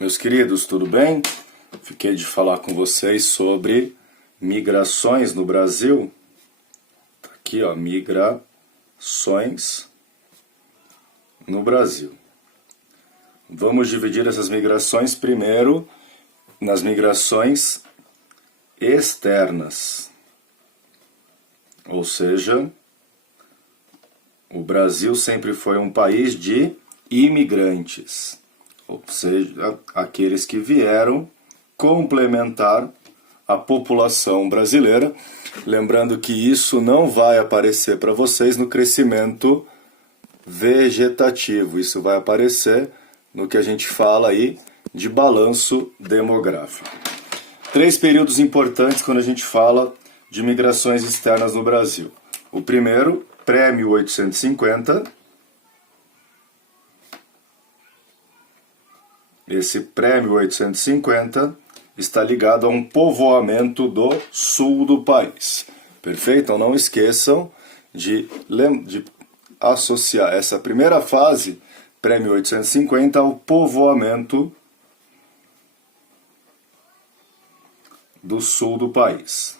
Meus queridos, tudo bem? Fiquei de falar com vocês sobre migrações no Brasil. Tá aqui, ó, migrações no Brasil. Vamos dividir essas migrações primeiro nas migrações externas. Ou seja, o Brasil sempre foi um país de imigrantes. Ou seja, aqueles que vieram complementar a população brasileira. Lembrando que isso não vai aparecer para vocês no crescimento vegetativo. Isso vai aparecer no que a gente fala aí de balanço demográfico. 3 períodos importantes quando a gente fala de migrações externas no Brasil. O primeiro, pré-1850. Esse pré-1850 está ligado a um povoamento do sul do país. Perfeito? Então não esqueçam de associar essa primeira fase, pré-1850, ao povoamento do sul do país.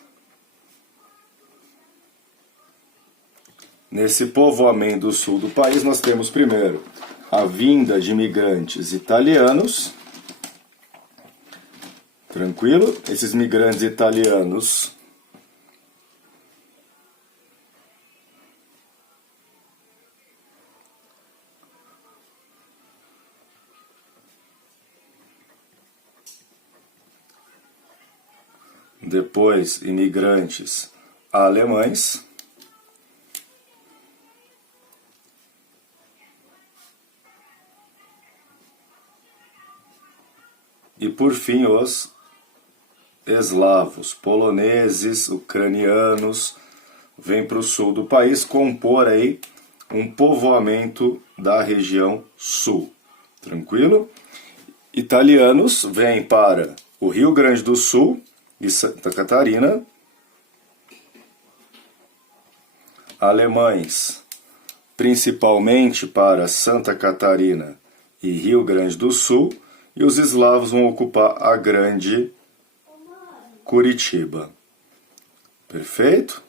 Nesse povoamento do sul do país, nós temos primeiro a vinda de imigrantes italianos. Tranquilo? Esses migrantes italianos depois imigrantes alemães. E por fim os eslavos, poloneses, ucranianos, vêm para o sul do país compor aí um povoamento da região sul. Tranquilo? Italianos vêm para o Rio Grande do Sul e Santa Catarina. Alemães, principalmente para Santa Catarina e Rio Grande do Sul. E os eslavos vão ocupar a grande Curitiba. Perfeito?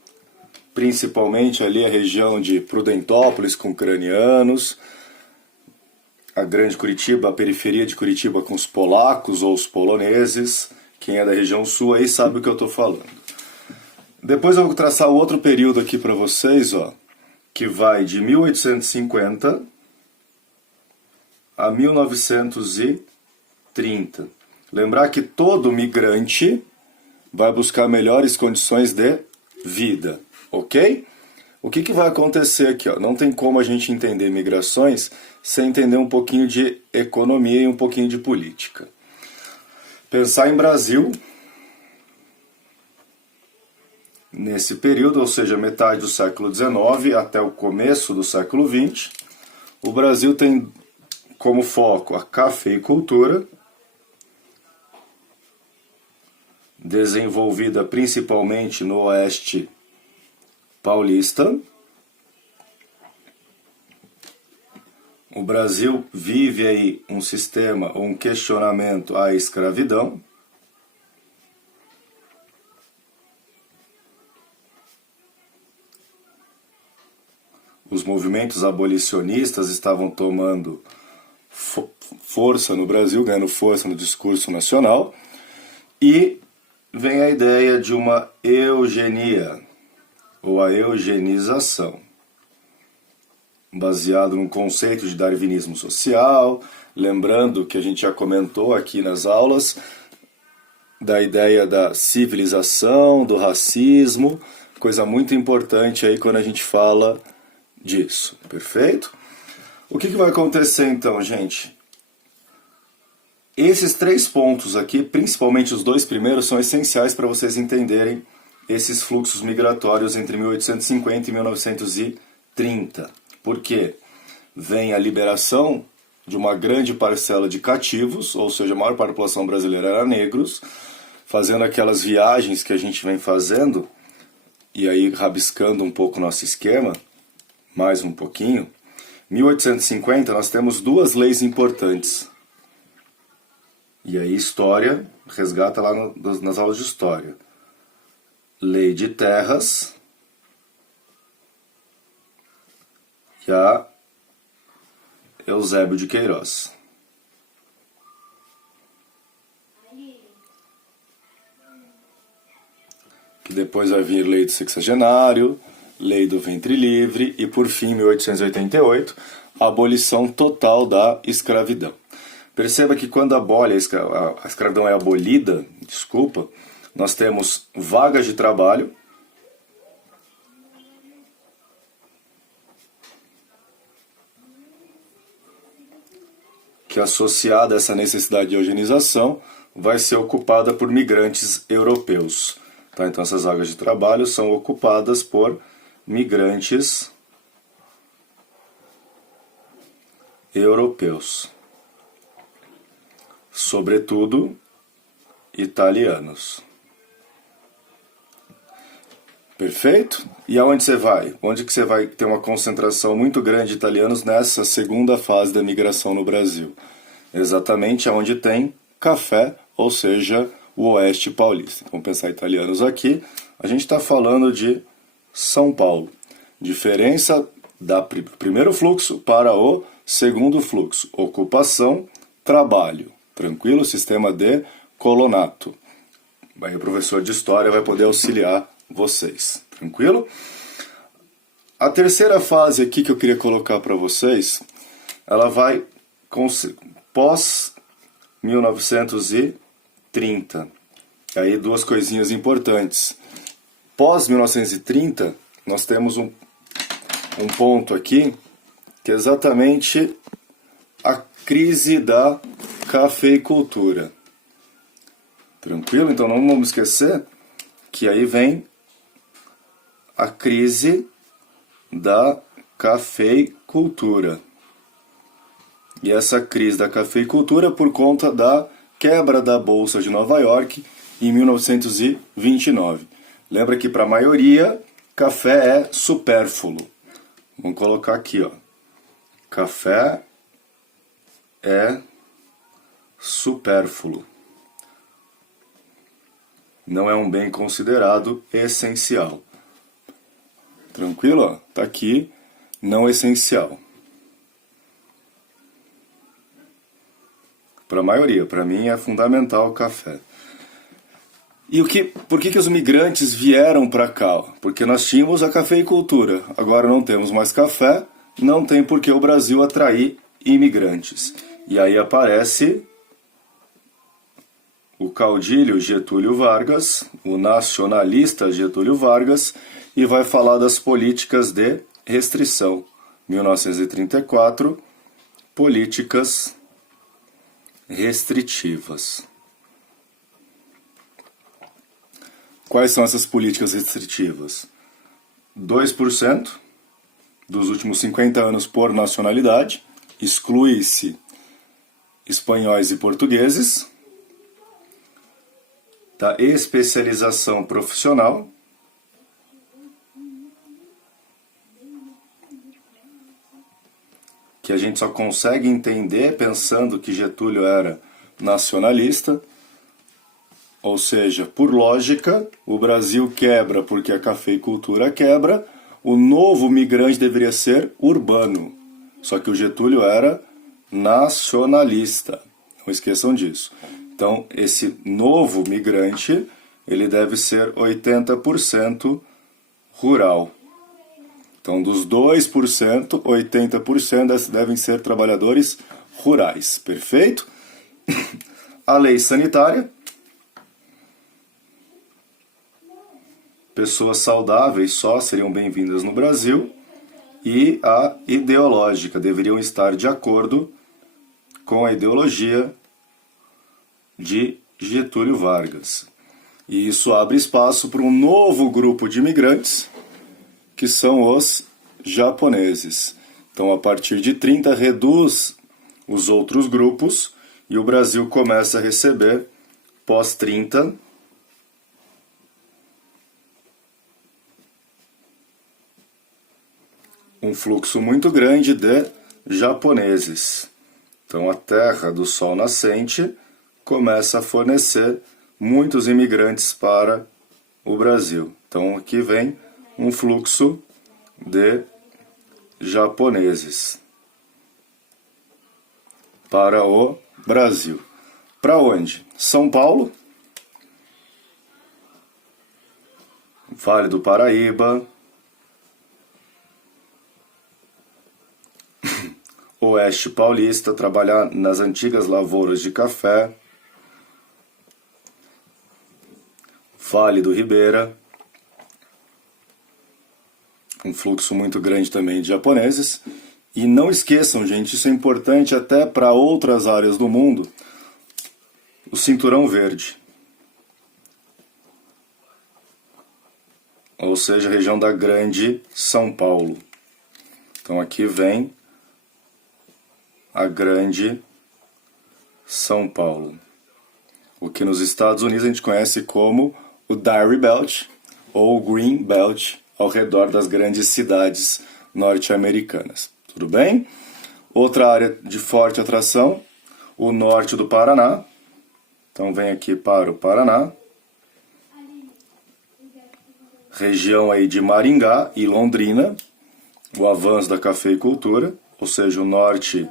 Principalmente ali a região de Prudentópolis com ucranianos, a grande Curitiba, a periferia de Curitiba com os polacos ou os poloneses. Quem é da região sul aí sabe o que eu estou falando. Depois eu vou traçar outro período aqui para vocês, ó, que vai de 1850 a 1930. Lembrar que todo migrante vai buscar melhores condições de vida, ok? O que vai acontecer aqui? Ó? Não tem como a gente entender migrações sem entender um pouquinho de economia e um pouquinho de política. Pensar em Brasil, nesse período, ou seja, metade do século XIX até o começo do século XX, o Brasil tem como foco a cafeicultura, desenvolvida principalmente no oeste paulista. O Brasil vive aí um sistema, um questionamento à escravidão. Os movimentos abolicionistas estavam tomando força no Brasil, ganhando força no discurso nacional. E vem a ideia de uma eugenia, ou a eugenização, baseado num conceito de darwinismo social, lembrando que a gente já comentou aqui nas aulas, da ideia da civilização, do racismo, coisa muito importante aí quando a gente fala disso, perfeito? O que vai acontecer então, gente? Esses 3 pontos aqui, principalmente os 2 primeiros, são essenciais para vocês entenderem esses fluxos migratórios entre 1850 e 1930. Por quê? Vem a liberação de uma grande parcela de cativos, ou seja, a maior parte da população brasileira era negros, fazendo aquelas viagens que a gente vem fazendo, e aí rabiscando um pouco nosso esquema, mais um pouquinho. 1850 nós temos 2 leis importantes. E aí história, resgata lá nas aulas de história. Lei de Terras e a Eusébio de Queiroz. Que depois vai vir Lei do Sexagenário, Lei do Ventre Livre e, por fim, 1888, a abolição total da escravidão. Perceba que quando a escravidão é abolida, nós temos vagas de trabalho, que associada a essa necessidade de eugenização, vai ser ocupada por migrantes europeus. Tá? Então essas vagas de trabalho são ocupadas por migrantes europeus. Sobretudo italianos. Perfeito? E aonde você vai? Onde que você vai ter uma concentração muito grande de italianos nessa segunda fase da migração no Brasil? Exatamente aonde tem café, ou seja, o Oeste Paulista. Vamos pensar italianos aqui. A gente está falando de São Paulo. Diferença do primeiro fluxo para o segundo fluxo. Ocupação, trabalho. Tranquilo? Sistema de colonato. Aí o professor de História vai poder auxiliar vocês. Tranquilo? A terceira fase aqui que eu queria colocar para vocês, ela vai pós 1930. Aí duas coisinhas importantes. Pós 1930, nós temos um ponto aqui, que é exatamente a crise da cafeicultura. Tranquilo? Então não vamos esquecer que aí vem a crise da cafeicultura. E essa crise da cafeicultura é por conta da quebra da Bolsa de Nova York em 1929. Lembra que para a maioria, café é supérfluo. Vamos colocar aqui, ó. Café é supérfluo. Não é um bem considerado essencial. Tranquilo? Ó? Tá aqui, não essencial. Para a maioria, para mim é fundamental o café. E por que os migrantes vieram para cá? Porque nós tínhamos a cafeicultura, agora não temos mais café, não tem por que o Brasil atrair imigrantes. E aí aparece o caudilho Getúlio Vargas, o nacionalista Getúlio Vargas, e vai falar das políticas de restrição. 1934, políticas restritivas. Quais são essas políticas restritivas? 2% dos últimos 50 anos por nacionalidade, exclui-se espanhóis e portugueses, da especialização profissional, que a gente só consegue entender pensando que Getúlio era nacionalista, ou seja, por lógica, o Brasil quebra porque a cafeicultura quebra, o novo migrante deveria ser urbano, só que o Getúlio era nacionalista, não esqueçam disso. Então, esse novo migrante, ele deve ser 80% rural. Então, dos 2%, 80% devem ser trabalhadores rurais. Perfeito? A lei sanitária. Pessoas saudáveis só seriam bem-vindas no Brasil. E a ideológica. Deveriam estar de acordo com a ideologia de Getúlio Vargas. E isso abre espaço para um novo grupo de imigrantes, que são os japoneses. Então, a partir de 30, reduz os outros grupos e o Brasil começa a receber, pós-30, um fluxo muito grande de japoneses. Então, a terra do sol nascente começa a fornecer muitos imigrantes para o Brasil. Então aqui vem um fluxo de japoneses para o Brasil. Para onde? São Paulo, Vale do Paraíba, Oeste Paulista, trabalhar nas antigas lavouras de café, Vale do Ribeira, um fluxo muito grande também de japoneses. E não esqueçam, gente, isso é importante até para outras áreas do mundo, o Cinturão Verde. Ou seja, a região da Grande São Paulo. Então aqui vem a Grande São Paulo. O que nos Estados Unidos a gente conhece como o Dairy Belt ou Green Belt, ao redor das grandes cidades norte-americanas. Tudo bem? Outra área de forte atração, o norte do Paraná. Então vem aqui para o Paraná. Região aí de Maringá e Londrina, o avanço da cafeicultura, ou seja, o norte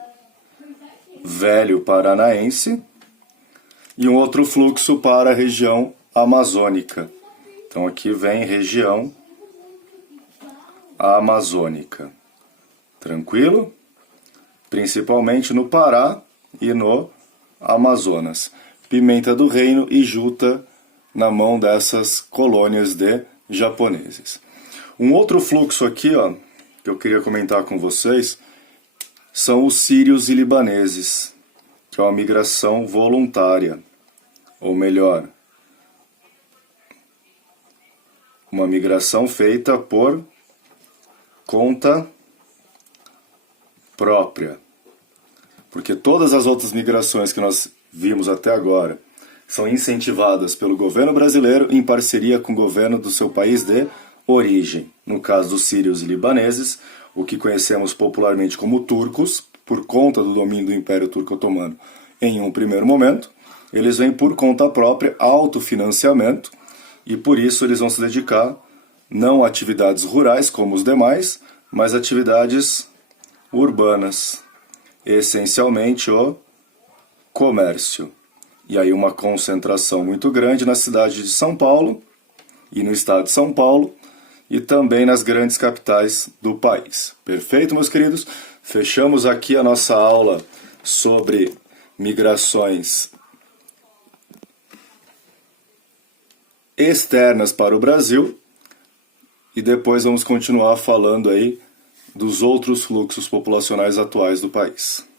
velho paranaense, e um outro fluxo para a região amazônica. Então aqui vem região amazônica. Tranquilo? Principalmente no Pará e no Amazonas. Pimenta do reino e juta na mão dessas colônias de japoneses. Um outro fluxo aqui, ó, que eu queria comentar com vocês, são os sírios e libaneses, que é uma migração voluntária, ou melhor, uma migração feita por conta própria. Porque todas as outras migrações que nós vimos até agora são incentivadas pelo governo brasileiro em parceria com o governo do seu país de origem. No caso dos sírios e libaneses, o que conhecemos popularmente como turcos, por conta do domínio do Império Turco Otomano em um primeiro momento, eles vêm por conta própria, autofinanciamento, e por isso eles vão se dedicar não a atividades rurais como os demais, mas atividades urbanas, essencialmente o comércio. E aí uma concentração muito grande na cidade de São Paulo e no estado de São Paulo e também nas grandes capitais do país. Perfeito, meus queridos? Fechamos aqui a nossa aula sobre migrações externas para o Brasil e depois vamos continuar falando aí dos outros fluxos populacionais atuais do país.